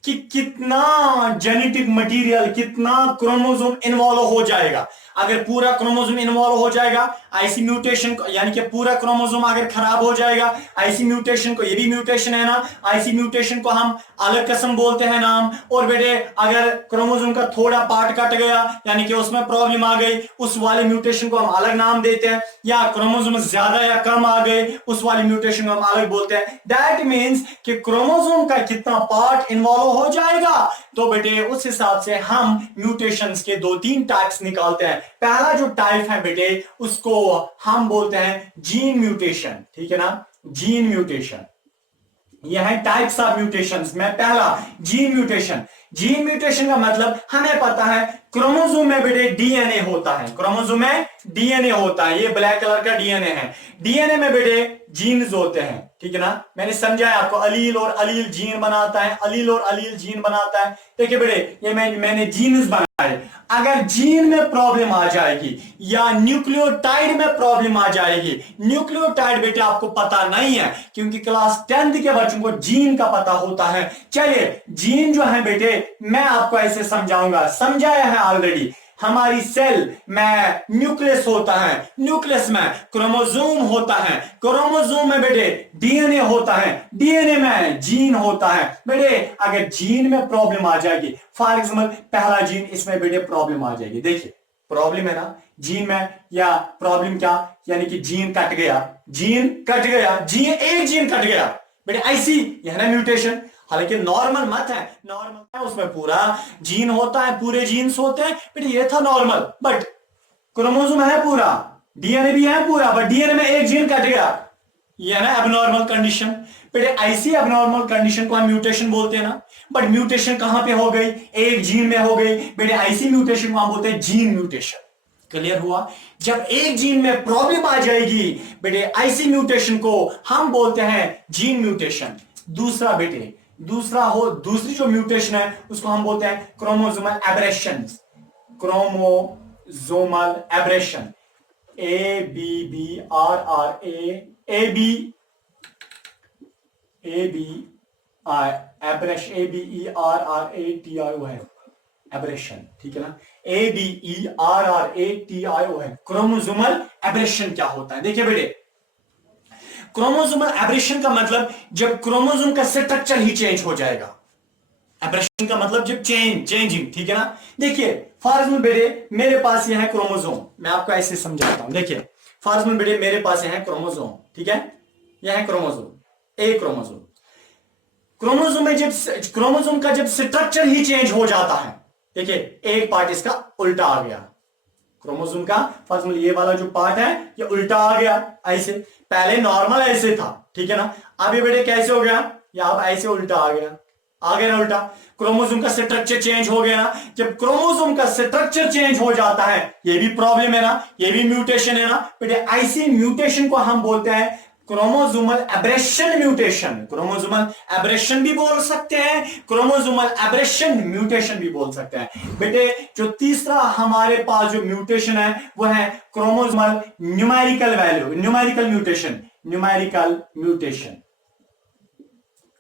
कि कितना जेनेटिक मटेरियल, कितना क्रोमोसोम इन्वॉल्व हो जाएगा। अगर पूरा क्रोमोसोम इन्वॉल्व हो जाएगा ऐसी म्यूटेशन को, यानी कि पूरा क्रोमोसोम अगर खराब हो जाएगा ऐसी म्यूटेशन को, ये भी म्यूटेशन है ना, ऐसी म्यूटेशन को हम अलग किस्म बोलते हैं नाम। और बेटे अगर क्रोमोसोम का थोड़ा पार्ट कट गया यानी कि उसमें प्रॉब्लम आ गई, उस वाले म्यूटेशन को हम अलग नाम देते हैं, या क्रोमोसोम ज्यादा या कम आ गए उस वाली म्यूटेशन को हम अलग बोलते हैं। दैट मीन्स कि क्रोमोसोम का कितना पार्ट इन्वॉल्व हो जाएगा, तो बेटे उस हिसाब से हम म्यूटेशंस के 2-3 टाइप्स निकालते हैं। पहला जो टाइप है बेटे उसको हम बोलते हैं जीन म्यूटेशन, ठीक है ना, जीन म्यूटेशन। यह है टाइप्स ऑफ म्यूटेशंस में पहला जीन म्यूटेशन। जीन म्यूटेशन का मतलब हमें पता है क्रोमोसोम में बेटे डीएनए होता है, क्रोमोसोम में डीएनए होता है, ये ब्लैक कलर का डीएनए है। डीएनए में बेटे जीन्स होते हैं, ठीक है ना, मैंने समझाया आपको, अलील और अलील जीन बनाता है, अलील और अलील जीन बनाता है। देखिए बेटे ये मैंने जीन्स बनाए, अगर जीन में प्रॉब्लम आ जाएगी या न्यूक्लियोटाइड में प्रॉब्लम आ जाएगी, न्यूक्लियोटाइड बेटे आपको पता नहीं है क्योंकि क्लास 10th के बच्चों को जीन का पता होता है। चलिए जीन जो है बेटे मैं आपको ऐसे समझाऊंगा, समझाया है ऑलरेडी। हमारी सेल में न्यूक्लियस होता है, न्यूक्लियस में क्रोमोसोम होता है, क्रोमोसोम में बेटे डीएनए होता है, डीएनए में जीन होता है। बेटे अगर जीन में प्रॉब्लम आ जाएगी, फॉर एग्जाम्पल पहला जीन, इसमें बेटे प्रॉब्लम आ जाएगी। देखिए प्रॉब्लम है ना जीन में, या प्रॉब्लम क्या, यानी कि जीन कट गया, जीन कट गया, जीन एक जीन कट गया बेटे, ऐसी यह ना म्यूटेशन। हालांकि नॉर्मल मत है, नॉर्मल है उसमें पूरा जीन होता है, पूरे जीन्स होते हैं बेटे, ये था नॉर्मल, बट क्रोमोसोम है पूरा, डीएनए भी है पूरा, बट डीएनए में एक जीन कट गया, ये है ना एबनॉर्मल कंडीशन। बेटे ऐसी एबनॉर्मल कंडीशन को हम म्यूटेशन बोलते हैं ना, बट म्यूटेशन कहां पे हो गई, एक जीन में हो गई बेटे, ऐसी म्यूटेशन को हम बोलते हैं जीन म्यूटेशन। क्लियर हुआ? जब एक जीन में प्रॉब्लम आ जाएगी बेटे ऐसी म्यूटेशन को हम बोलते हैं जीन म्यूटेशन। दूसरा बेटे दूसरी जो म्यूटेशन है उसको हम बोलते हैं chromosomal aberration, chromosomal aberration, aberration, ठीक है ना, ABERRATIO है। क्रोमोसोमल एब्रेशन क्या होता है? देखिए बेटे क्रोमोसोमल एब्रेशन का मतलब जब क्रोमोसोम का स्ट्रक्चर ही चेंज हो जाएगा। एब्रेशन का मतलब जब चेंजिंग, ठीक है ना। देखिए फॉर एग्जाम्पल बेटे मेरे पास यह है क्रोमोसोम, मैं आपको ऐसे समझाता हूं। देखिए फॉर एग्जाम्पल बेटे मेरे पास यह है क्रोमोसोम, ठीक है, यह है क्रोमोसोम, एक क्रोमोसोम। क्रोमोसोम में जब स्ट्रक्चर ही चेंज हो जाता है, देखिए एक पार्ट इसका उल्टा आ गया, क्रोमोसोम का फर्स्ट मतलब ये वाला जो पार्ट है ये उल्टा आ गया ऐसे, पहले नॉर्मल ऐसे था, ठीक है ना, अब ये बेटे कैसे हो गया, या अब ऐसे उल्टा आ गया ना उल्टा, क्रोमोसोम का स्ट्रक्चर चेंज हो गया ना, जब क्रोमोसोम का स्ट्रक्चर चेंज हो जाता है ये भी प्रॉब्लम है ना, ये भी म्यूटेशन है ना बेटे, ऐसी म्यूटेशन को हम बोलते हैं chromosomal aberration mutation, chromosomal aberration भी बोल सकते हैं, क्रोमोसोमल एब्रेशन म्यूटेशन भी बोल सकते हैं बेटे। जो तीसरा हमारे पास जो म्यूटेशन है वो है chromosomal numerical value, numerical mutation, numerical mutation,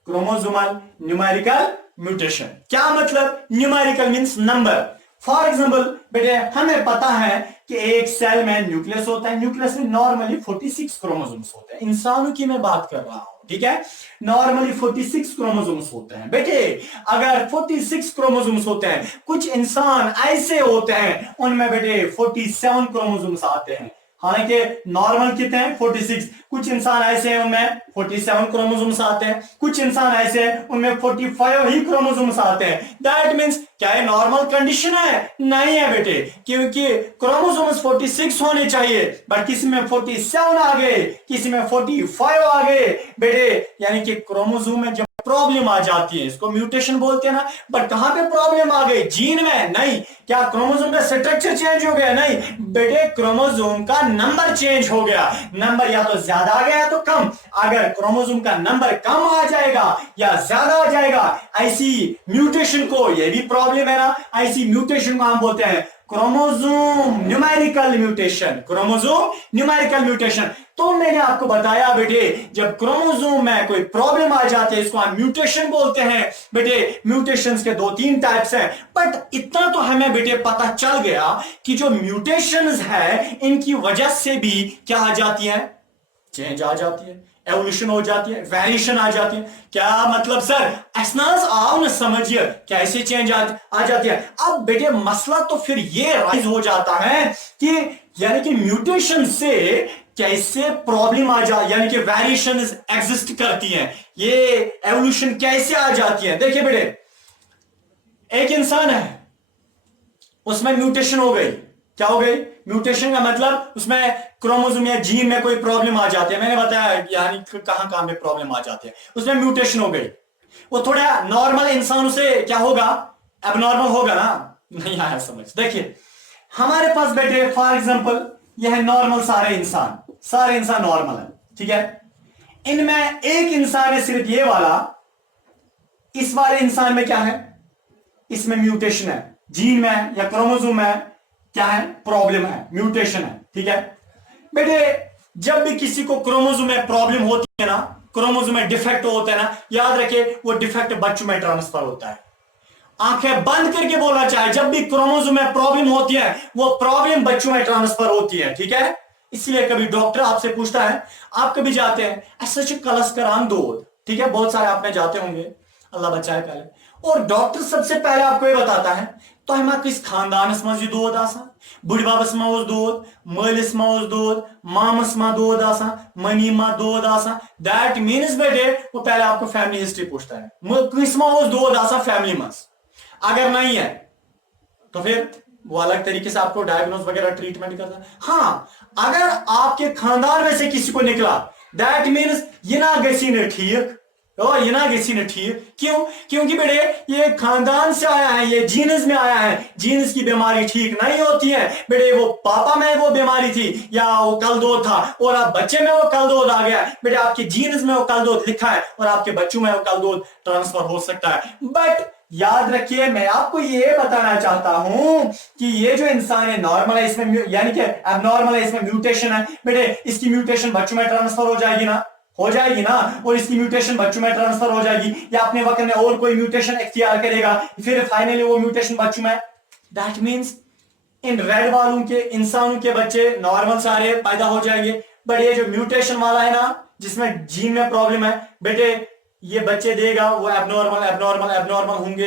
chromosomal numerical mutation. क्या मतलब, numerical means number. For example बेटे हमें पता है कि एक सेल में न्यूक्लियस होता है, न्यूक्लियस में नॉर्मली 46 क्रोमोसोम्स होते हैं, इंसानों की मैं बात कर रहा हूं, ठीक है, नॉर्मली 46 क्रोमोसोम्स होते हैं बेटे। अगर 46 क्रोमोसोम्स होते हैं, कुछ इंसान ऐसे होते हैं उनमें बेटे 47 क्रोमोसोम्स आते हैं, हालांकि नॉर्मल कितने हैं 46, कुछ इंसान ऐसे हैं उनमें 47 क्रोमोसोम्स आते हैं, कुछ इंसान ऐसे हैं उनमें 45 ही क्रोमोसोम्स आते हैं। दैट मींस क्या ये नॉर्मल कंडीशन है? नहीं है बेटे, क्योंकि क्रोमोसोम्स 46 होने चाहिए, बट किसी में 47 आ गए, किसी में 45 आ गए बेटे, यानी कि क्रोमोसोम में जब प्रॉब्लम आ जाती है इसको म्यूटेशन बोलते हैं ना। बट कहां पे प्रॉब्लम आ गई? जीन में? नहीं। क्या क्रोमोसोम का स्ट्रक्चर चेंज हो गया? नहीं बेटे, क्रोमोसोम का नंबर चेंज हो गया, नंबर या तो ज्यादा आ गया या तो कम। अगर क्रोमोसोम का नंबर कम आ जाएगा या ज्यादा आ जाएगा, ऐसी म्यूटेशन को, ये भी प्रॉब्लम है ना, ऐसी म्यूटेशन को हम बोलते हैं chromosome numerical mutation, chromosome numerical mutation. तो मैंने आपको बताया बेटे, जब क्रोमोसोम में कोई प्रॉब्लम आ जाती है इसको हम म्यूटेशन बोलते हैं बेटे। म्यूटेशंस के 2-3 टाइप्स हैं, बट इतना तो हमें बेटे पता चल गया कि जो म्यूटेशंस है इनकी वजह से भी क्या आ जाती है, चेंज आ जाती है, एवोल्यूशन हो जाती है, वेरिएशन आ जाती है। क्या मतलब सर? असनास आओ न समझिए कैसे चेंज आ जाती है। अब बेटे मसला तो फिर ये राइज हो जाता है कि यानी कि म्यूटेशन से कैसे प्रॉब्लम आ जा, यानी कि वेरिएशन एग्जिस्ट करती हैं, ये एवोल्यूशन कैसे आ जाती है। देखिए बेटे, एक इंसान है उसमें म्यूटेशन हो गई। क्या हो गई? म्यूटेशन का मतलब उसमें क्रोमोसोम या जीन में कोई प्रॉब्लम आ जाती है, मैंने बताया यानी कहां कहां में प्रॉब्लम आ जाती है, उसमें म्यूटेशन हो गई। वो थोड़ा नॉर्मल इंसानों से क्या होगा, एबनॉर्मल होगा ना। नहीं आया समझ? देखिए हमारे पास बेटे फॉर एग्जांपल यह है नॉर्मल, सारे इंसान नॉर्मल है, ठीक है। इनमें एक इंसान है सिर्फ ये वाला, इस वाले इंसान में क्या है, इसमें म्यूटेशन है, जीन में या क्रोमोसोम में क्या है, प्रॉब्लम है, म्यूटेशन है, ठीक है बेटे। जब भी किसी को क्रोमोसोम में प्रॉब्लम होती है ना, क्रोमोसोम में डिफेक्ट होता है ना, याद रखिए वो डिफेक्ट बच्चों में ट्रांसफर होता है। आंखें बंद करके बोलना चाहे, जब भी क्रोमोसोम में प्रॉब्लम होती है वो प्रॉब्लम बच्चों में ट्रांसफर होती है, ठीक है। इसलिए कभी डॉक्टर आपसे पूछता है, आप कभी जाते हैं ऐसा कलस करान दो, ठीक है, बहुत सारे आप में जाते होंगे, अल्लाह बचाए पहले, और डॉक्टर सबसे पहले आपको ये बताता है तो हम किस खानदानस मज दोद आसान, बुढ़बाबस मा दोद, मलिस मा दोद, मामस मा दोद आसान, मनी मा दोद आसान। दैट मीन्स बेटे वो पहले आपको फैमिली हिस्ट्री पूछता है, किस मा दोद आसान फैमिली मस। अगर नहीं है तो फिर वो अलग तरीके से आपको डायग्नोस वगैरह ट्रीटमेंट करता है। हाँ, अगर आपके खानदान में से किसी को निकला, दैट मीन्स ये ना गसी ने ठीक, ये ना किसी ने ठीक। क्यों? क्योंकि बेटे ये खानदान से आया है, ये जीनस में आया है, जीनस की बीमारी ठीक नहीं होती है बेटे। वो पापा में वो बीमारी थी या वो कलदोद था और आप बच्चे में वो कलदोद आ गया बेटे, आपके जीनस में वो कलदोद लिखा है और आपके बच्चों में वो कलदोद ट्रांसफर हो सकता है। बट याद रखिए, मैं आपको ये बताना चाहता हूं कि ये जो इंसान है नॉर्मल है, इसमें यानी कि एबनॉर्मल है, इसमें म्यूटेशन है बेटे, इसकी म्यूटेशन बच्चों में ट्रांसफर हो जाएगी ना, और इसकी म्यूटेशन बच्चों में ट्रांसफर हो जाएगी या अपने वक्त में और कोई म्यूटेशन इख्तियार करेगा, फिर फाइनली वो म्यूटेशन बच्चों में। दैट मींस इन रेड वालों के इंसानों के बच्चे नॉर्मल सारे पैदा हो जाएंगे, बट ये जो म्यूटेशन वाला है ना, जिसमें जीन में प्रॉब्लम है बेटे, ये बच्चे देगा वो एबनॉर्मल होंगे,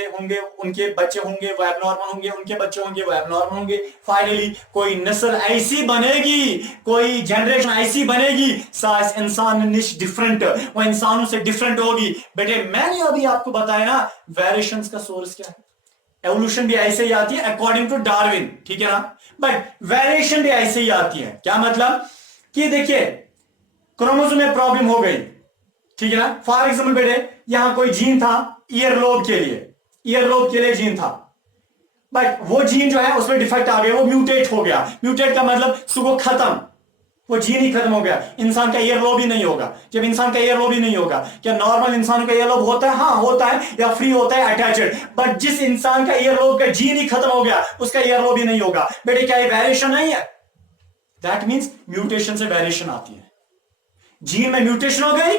उनके बच्चे होंगे वो एबनॉर्मल होंगे, उनके बच्चे होंगे वो एबनॉर्मल होंगे। फाइनली कोई नस्ल ऐसी बनेगी, कोई जनरेशन ऐसी बनेगी, साइज इंसान निश डिफरेंट, वो इंसानों से डिफरेंट होगी बेटे। मैंने अभी आपको बताया ना वेरिएशंस का सोर्स क्या है, एवोल्यूशन भी ऐसे ही आती है अकॉर्डिंग टू डार्विन, ठीक है ना। बट वेरिएशन भी ऐसे ही आती है। क्या मतलब कि देखिए क्रोमोसोम में प्रॉब्लम हो गई, ठीक है ना। फॉर एग्जाम्पल बेटे यहां कोई जीन था ईयरलोब के लिए जीन था, बट वो जीन जो है उसमें डिफेक्ट आ गया, वो म्यूटेट हो गया। म्यूटेट का मतलब सुबह खत्म, वो जीन ही खत्म हो गया। इंसान का ईयरलोब ही नहीं होगा। जब इंसान का ईयरलोब ही नहीं होगा, क्या नॉर्मल इंसान का ईयरलोब होता है? हाँ होता है, या फ्री होता है अटैचड। बट जिस इंसान का ईयरलोब का जीन ही खत्म हो गया, उसका ईयरलोब ही नहीं होगा। बेटे क्या ये वेरिएशन नहीं है? दैट मीन्स म्यूटेशन से वेरिएशन आती है। जीन में म्यूटेशन हो गई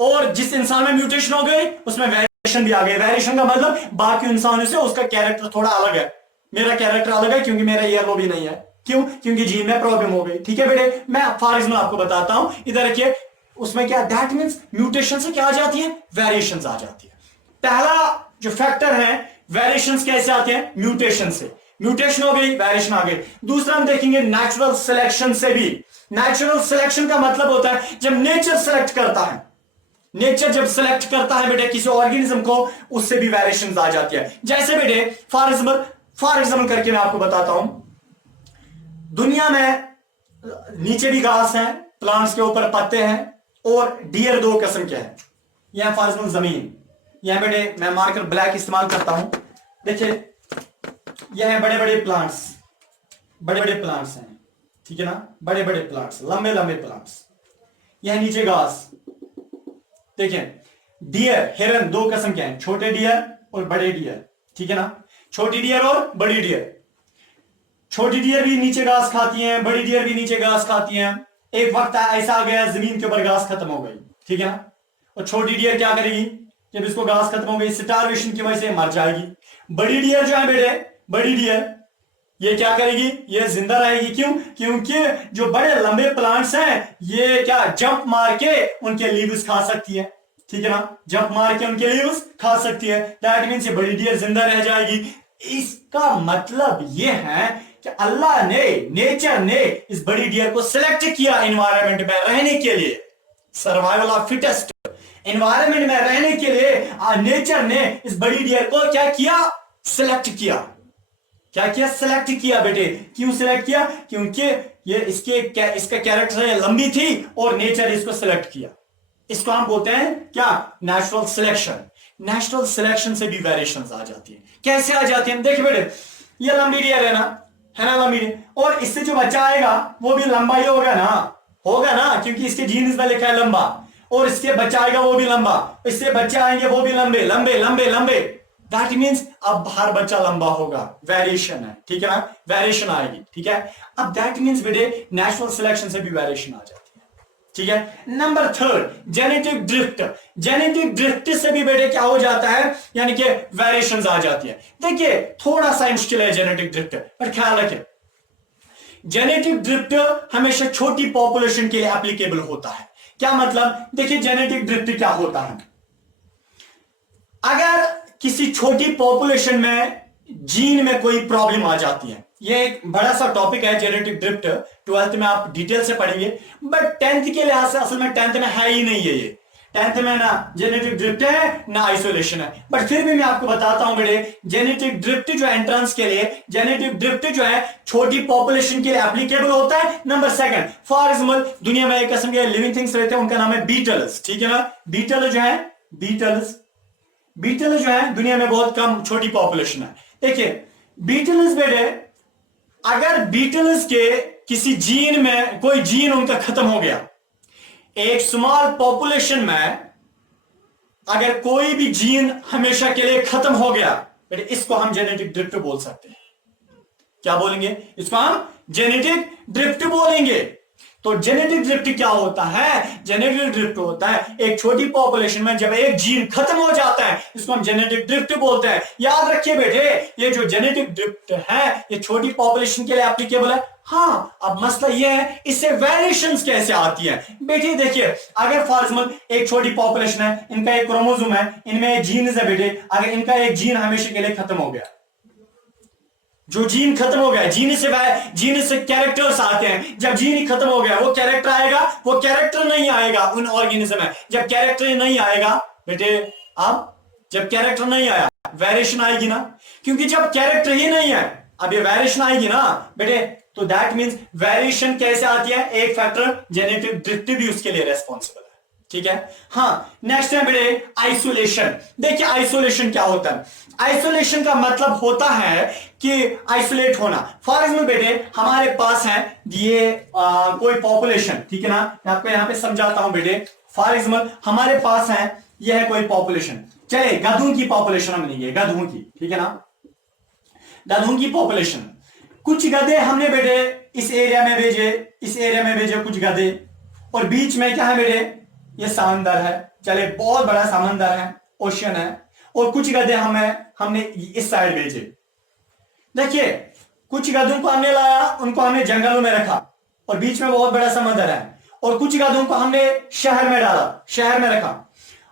और जिस इंसान में म्यूटेशन हो गई उसमें वेरिएशन भी आ गई। वेरिएशन का मतलब बाकी इंसानों से उसका कैरेक्टर थोड़ा अलग है। मेरा कैरेक्टर अलग है क्योंकि मेरा ईयरलोब ही नहीं है। क्यों? क्योंकि जीन में प्रॉब्लम हो गई। ठीक है बेटे, मैं फॉर एग्जाम्पल आपको बताता हूं, इधर रखिए। उसमें क्या दैट मीन्स म्यूटेशन से क्या आ जाती है? वेरिएशन आ जाती है। पहला जो फैक्टर है वेरिएशन कैसे आते हैं? म्यूटेशन से। म्यूटेशन हो गई, वेरिएशन आ गई। दूसरा हम देखेंगे नेचुरल सिलेक्शन से भी। नेचुरल सिलेक्शन का मतलब होता है जब नेचर सेलेक्ट करता है, नेचर जब सेलेक्ट करता है बेटे किसी ऑर्गेनिज्म को, उससे भी वेरिएशन आ जाती है। जैसे बेटे फॉर एग्जाम्पल करके मैं आपको बताता हूं, दुनिया में नीचे भी घास है, प्लांट्स के ऊपर पत्ते हैं, और डियर दो किस्म के हैं। यह फॉर एग्जाम्पल जमीन, यह बेटे मैं मार्कर ब्लैक इस्तेमाल करता हूं। देखिए यह है बड़े बड़े प्लांट्स हैं, ठीक है ना, बड़े बड़े प्लांट्स, लंबे लंबे प्लांट्स। यह नीचे घास। देखिए डियर, हिरन दो किस्म के हैं, छोटे डियर और बड़े डियर, ठीक है ना। छोटी डियर और बड़ी डियर। छोटी डियर भी नीचे घास खाती हैं, बड़ी डियर भी नीचे घास खाती हैं। एक वक्त ऐसा आ गया जमीन के ऊपर घास खत्म हो गई, ठीक है ना। और छोटी डियर क्या करेगी? जब इसको घास खत्म हो गई, स्टारवेशन की वजह से मर जाएगी। बड़ी डियर जो है बेटे, बड़ी डियर ये क्या करेगी? ये जिंदा रहेगी। क्यों? क्योंकि जो बड़े लंबे प्लांट्स हैं ये क्या जंप मार के उनके लीव्स खा सकती है, ठीक है ना, जंप मार के उनके लीव्स खा सकती है। दैट मीन्स ये बड़ी डियर जिंदा रह जाएगी। इसका मतलब ये है कि अल्लाह ने, नेचर ने इस बड़ी डियर को सिलेक्ट किया एनवायरनमेंट में रहने के लिए, सर्वाइवल ऑफ फिटेस्ट। एनवायरनमेंट में रहने के लिए नेचर ने इस बड़ी डियर को क्या किया? सिलेक्ट किया। क्या किया? सिलेक्ट किया बेटे। क्यों सिलेक्ट किया? क्योंकि ये इसका कैरेक्टर लंबी थी और नेचर इसको सिलेक्ट किया। इसको हम बोलते हैं क्या? Natural selection. नेचुरल सिलेक्शन से भी वेरिएशंस आ जाती है। कैसे आ जाती है? देखिए बेटे ये लंबी डियर है ना लंबी डियर, और इससे जो बच्चा आएगा वो भी लंबा ही होगा ना, क्योंकि इसके जीन्स में लिखा है लंबा, और इसके बच्चा आएगा वो भी लंबा, इससे बच्चे आएंगे वो भी लंबे लंबे लंबे लंबे। दैट मीन्स अब हर बच्चा लंबा होगा। वेरिएशन है, ठीक है ना, वेरिएशन आएगी, ठीक है। अब दैट मीन्स बेटे नेचुरल सिलेक्शन से भी वेरिएशन आ जाती है, ठीक है। Number third genetic drift. Genetic drift से भी बेटे क्या हो जाता है? यानी कि वेरिएशंस आ जाती है। देखिए थोड़ा सा मुश्किल है जेनेटिक ड्रिफ्ट, पर ख्याल रखें जेनेटिक ड्रिफ्ट हमेशा छोटी पॉपुलेशन के लिए एप्लीकेबल होता है। क्या मतलब? देखिए जेनेटिक ड्रिफ्ट क्या होता है, अगर किसी छोटी पॉपुलेशन में जीन में कोई प्रॉब्लम आ जाती है, ये एक बड़ा सा टॉपिक है जेनेटिक ड्रिफ्ट, 12th में आप डिटेल से पढ़ेंगे, बट 10th के लिहाज से असल में 10th में है ही नहीं है। ये 10th में ना जेनेटिक ड्रिफ्ट है ना आइसोलेशन है, बट फिर भी मैं आपको बताता हूं बेटे जेनेटिक ड्रिफ्ट जो है एंट्रेंस के लिए, जेनेटिक ड्रिफ्ट जो है छोटी पॉपुलेशन के लिए एप्लीकेबल होता है। नंबर सेकंड, फॉर एग्जाम्पल दुनिया में एक किस्म के लिविंग थिंग्स रहते हैं, उनका नाम है बीटल्स, ठीक है ना। बीटल जो है दुनिया में बहुत कम छोटी पॉपुलेशन है। देखिए बीटल्स बेटे, अगर बीटल्स के किसी जीन में कोई जीन उनका खत्म हो गया, एक स्मॉल पॉपुलेशन में अगर कोई भी जीन हमेशा के लिए खत्म हो गया बेटे, इसको हम जेनेटिक ड्रिफ्ट बोल सकते हैं। क्या बोलेंगे? इसको हम जेनेटिक ड्रिफ्ट बोलेंगे। तो जेनेटिक ड्रिफ्ट क्या होता है? जेनेटिक ड्रिफ्ट होता है एक छोटी पॉपुलेशन में जब एक जीन खत्म हो जाता है, इसको हम जेनेटिक ड्रिफ्ट बोलते हैं। याद रखिए बेटे ये जो जेनेटिक ड्रिफ्ट है ये छोटी पॉपुलेशन के लिए एप्लीकेबल है। हाँ, अब मसला ये है इससे वेरिएशंस कैसे आती है। बेटे देखिए अगर फॉर एग्जाम्पल एक छोटी पॉपुलेशन है, इनका एक क्रोमोसोम है, इनमें एक जीन है बेटे, अगर इनका एक जीन हमेशा के लिए खत्म हो गया, जो जीन खत्म हो गया, जीन से कैरेक्टर्स आते हैं। जब जीन ही खत्म हो गया वो कैरेक्टर आएगा? वो कैरेक्टर नहीं आएगा उन ऑर्गेनिज्म में। जब कैरेक्टर नहीं आएगा बेटे, अब जब कैरेक्टर नहीं आया वेरिएशन आएगी ना, क्योंकि जब कैरेक्टर ही नहीं है अब ये वेरिएशन आएगी ना बेटे, तो दैट मींस वेरिएशन कैसे आती है, एक फैक्टर जेनेटिव ड्रिफ्ट भी उसके लिए रेस्पॉन्सिबल है। ठीक है। हाँ, नेक्स्ट है बेटे आइसोलेशन। देखिए आइसोलेशन क्या होता है, आइसोलेशन का मतलब होता है कि आइसोलेट होना। फॉर एग्जाम्पल बेटे हमारे पास है ये कोई पॉपुलेशन, ठीक है ना, मैं आपको यहां पे समझाता हूं बेटे। फॉर एग्जाम्पल हमारे पास है यह है कोई पॉपुलेशन, चलिए गधों की पॉपुलेशन हम लेंगे, गधों की, ठीक है ना, गधों की पॉपुलेशन। कुछ गधे हमने बेटे इस एरिया में भेजे, इस एरिया में भेजे कुछ गधे, और बीच में क्या है बेटे, ये समंदर है, चले बहुत बड़ा समंदर है, ओशियन है, और कुछ गधे हमने इस साइड भेजे। देखिए कुछ गधों को हमने लाया, उनको हमने जंगलों में रखा, और बीच में बहुत बड़ा समंदर है, और कुछ गधों को हमने शहर में डाला, शहर में रखा।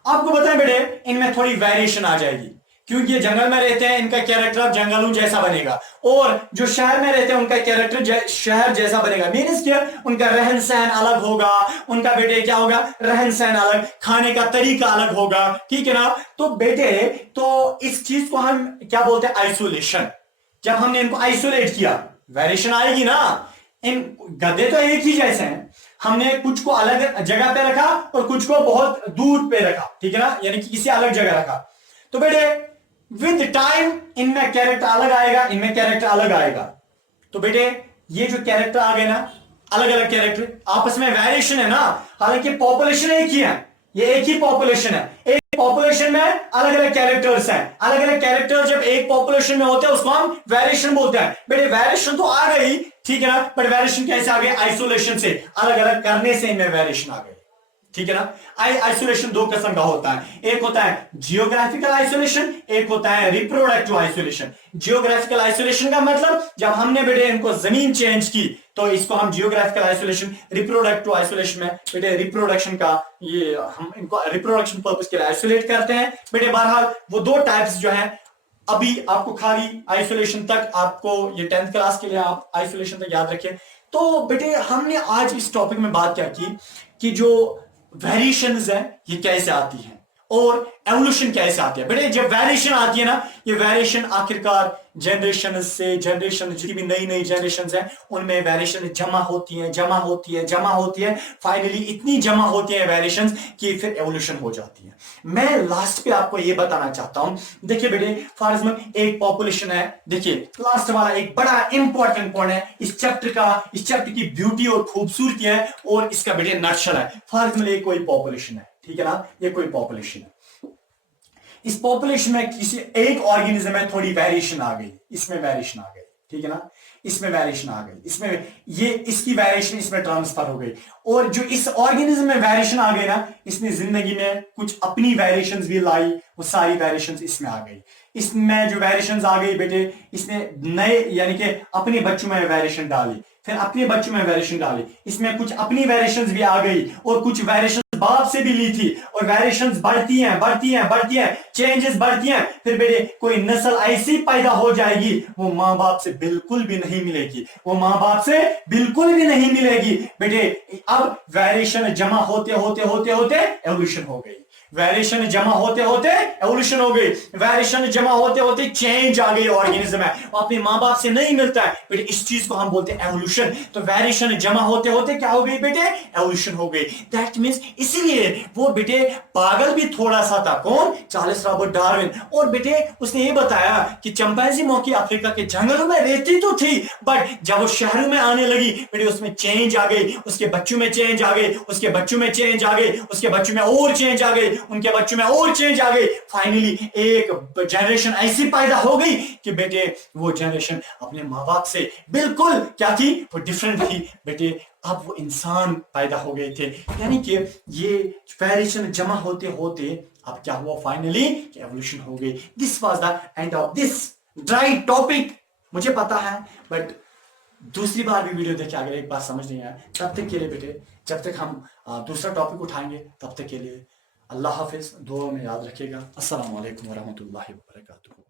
आपको बताएं बेटे इनमें थोड़ी वेरिएशन आ जाएगी, क्योंकि ये जंगल में रहते हैं, इनका कैरेक्टर जंगलों जैसा बनेगा, और जो शहर में रहते हैं उनका कैरेक्टर शहर जैसा बनेगा। मीन्स क्या, उनका रहन सहन अलग होगा, उनका बेटे क्या होगा, रहन सहन अलग, खाने का तरीका अलग होगा, ठीक है ना। तो बेटे तो इस चीज को हम क्या बोलते हैं, आइसोलेशन। जब हमने इनको आइसोलेट किया, वेरिएशन आएगी ना। इन गधे तो एक ही जैसे हैं, हमने कुछ को अलग जगह पे रखा और कुछ को बहुत दूर पे रखा, ठीक है ना, यानी कि किसी अलग जगह रखा। तो बेटे विद टाइम इनमें कैरेक्टर अलग आएगा, इनमें कैरेक्टर अलग आएगा। तो बेटे ये जो कैरेक्टर आ गए ना, अलग अलग कैरेक्टर, आपस में वेरिएशन है ना, हालांकि पॉपुलेशन एक ही है, ये एक ही पॉपुलेशन है, एक पॉपुलेशन में अलग अलग कैरेक्टर्स हैं, अलग अलग कैरेक्टर जब एक पॉपुलेशन में होते हैं उसको हम वेरिएशन बोलते हैं। बेटे वेरिएशन तो आ गई, ठीक है ना, बट वेरिएशन कैसे आ गए, आइसोलेशन से, अलग अलग करने से इनमें वेरिएशन आ गए, ठीक है ना। आइसोलेशन दो किस्म का होता है, एक होता है जियोग्राफिकल आइसोलेशन, एक होता है रिप्रोडक्टिव आइसोलेशन। जियोग्राफिकल आइसोलेशन का मतलब जब हमने बेटे इनको जमीन चेंज की तो इसको हम जियोग्राफिकल आइसोलेशन। रिप्रोडक्टिव आइसोलेशन में बेटे रिप्रोडक्शन का ये हम इनको रिप्रोडक्शन पर्पस के लिए आइसोलेट करते हैं। बेटे बहरहाल वो दो टाइप्स जो है, अभी आपको खाली आइसोलेशन तक, आपको ये 10th क्लास के लिए आप आइसोलेशन तक याद रखें। तो बेटे हमने आज इस टॉपिक में बात क्या की कि जो वेरिएशंस है ये कैसे आती है और एवोल्यूशन कैसे आती है। बेटे जब वेरिएशन आती है ना, ये वेरिएशन आखिरकार जनरेशन से जनरेशन, जितनी भी नई नई जनरेशन है उनमें वेरिएशन जमा होती है, जमा होती है, जमा होती है, फाइनली इतनी जमा होती है वेरिएशन कि फिर एवोल्यूशन हो जाती है। मैं लास्ट पे आपको ये बताना चाहता हूं, देखिए बेटे फॉर एग्जाम्पल एक पॉपुलेशन है, देखिए लास्ट वाला एक बड़ा इंपॉर्टेंट पॉइंट है इस चैप्टर का, इस चैप्टर की ब्यूटी और खूबसूरती है और इसका बेटे नक्शल है। फॉर एग्जाम्पल ये कोई पॉपुलेशन है, ठीक है ना, ये कोई पॉपुलेशन है, इस पॉपुलेशन में किसी एक ऑर्गेनिज्म में थोड़ी वेरिएशन आ गई, इसमें वेरिएशन आ गई, ठीक है ना, इसमें वेरिएशन आ गई, इसमें ये इसकी वेरिएशन इसमें ट्रांसफर हो गई, और जो इस ऑर्गेनिज्म में वेरिएशन आ गई ना, इसने जिंदगी में कुछ अपनी वेरिएशंस भी लाई, वो सारी वेरिएशंस इसमें आ गई। इसमें जो वेरिएशंस आ गई बेटे, इसने नए यानी कि अपने बच्चों में वेरिएशन डाली, फिर अपने बच्चों में वेरिएशन डाली, इसमें कुछ अपनी वेरिएशंस भी आ गई और कुछ वेरिएशन बाप से भी ली थी, और वेरिएशंस बढ़ती हैं बढ़ती हैं बढ़ती हैं, चेंजेस बढ़ती हैं, फिर बेटे कोई नस्ल ऐसी पैदा हो जाएगी वो माँ बाप से बिल्कुल भी नहीं मिलेगी, वो माँ बाप से बिल्कुल भी नहीं मिलेगी। बेटे अब वेरिएशन जमा होते होते होते होते एवोल्यूशन हो गई, वेरिएशन जमा होते होते एवोल्यूशन हो गई, वेरिएशन जमा होते होते चेंज आ गई ऑर्गेनिज्म में, वो अपने माँ बाप से नहीं मिलता है बेटे, इस चीज को हम बोलते हैं एवोल्यूशन। तो वेरिएशन जमा होते होते क्या हो गई बेटे, एवोल्यूशन हो गई। दैट मींस इसीलिए वो बेटे पागल भी थोड़ा सा था, कौन, चार्ल्स रॉबर्ट डार्विन, और बेटे उसने ये बताया कि चिंपैंजी मौकी अफ्रीका के जंगलों में रहती तो थी, बट जब वो शहरों में आने लगी बेटे उसमें चेंज आ गई, उसके बच्चों में चेंज आ गई, उसके बच्चों में चेंज आ गई, उसके बच्चों में और चेंज आ गई, उनके बच्चों में और चेंज आ गई, फाइनली एक जनरेशन ऐसी पैदा हो गई कि बेटे वो जनरेशन अपने माँ बाप से बिल्कुल क्या थी, वो डिफरेंट थी बेटे। अब वो इंसान पैदा हो गए थे, यानी कि ये वेरिएशन जमा होते होते अब क्या हुआ, फाइनली एवोल्यूशन हो गई। This was the end of this dry topic. मुझे पता है बट दूसरी बार भी वीडियो देखे अगर एक बात समझ नहीं आया, तब तक के लिए बेटे, जब तक हम दूसरा टॉपिक उठाएंगे तब तक के लिए अल्लाह हाफिज, दुआ में याद रखिएगा। अस्सलाम वालेकुम वरहमतुल्लाहि वबरकातुहू।